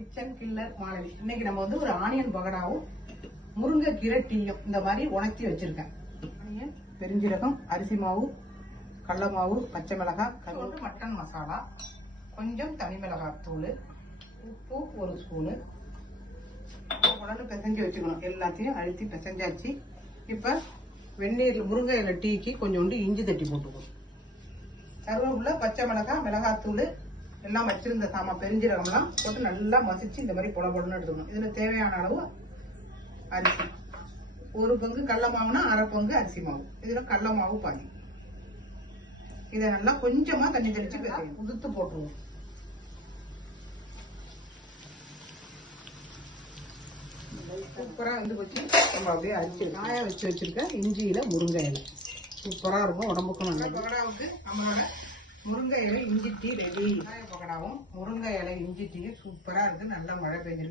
Kitchen killer Malathi. இன்னைக்கு நம்ம வந்து ஒரு ஆனியன் பகடாவும் முருங்கை கீரை டீயும் இந்த மாதிரி உணர்த்தி வச்சிருக்கேன். ஆனியன், பெருஞ்சீரகம், அரிசி மாவு, கடல மாவு, பச்சை மிளகாய், கருவேப்பிலை, மட்டன் மசாலா, கொஞ்சம் தனி மிளகாய் தூள், உப்பு 1 ஸ்பூனு. உடனே பிசைஞ்சு வச்சுக்கணும். எல்லாத்தையும் அழுத்தி பிசைஞ்சாச்சு. இப்ப வெந்நீர் முருங்கை இலை டீக்கு கொஞ்சோண்டு இஞ்சி தட்டி போட்டுக்கணும். கருவேப்பிலை, பச்சை மிளகாய், மிளகாத்தூள் எல்லாம் வச்சிருந்த சாமான் பெருஞ்சீரகம்லாம் போட்டு நல்லா மசிச்சு இந்த மாதிரி பொலன்னு எடுத்துக்கணும். இதுல தேவையான அளவு அரிசி, 1 பங்கு கடல மாவுனா 1/2 பங்கு அரிசி மாவு. இதுல கடல மாவு பாதி. இதை நல்லா கொஞ்சமா தண்ணி தெளிச்சு உதுத்து போட்டுருவோம். சூப்பரா வந்து வச்சு நம்ம அப்படியே அரிசி காய வச்சு வச்சிருக்க இஞ்சியில முருங்கை இலை சூப்பரா இருக்கும், உடம்புக்கும் நல்ல. பகடாவுக்கு நம்மளோட முருங்கை இலை இஞ்சி டீ ரெடி. பகடாவும் முருங்கை இலை இஞ்சி டீ சூப்பரா இருக்கு. நல்லா மழை பெஞ்சிருக்கு.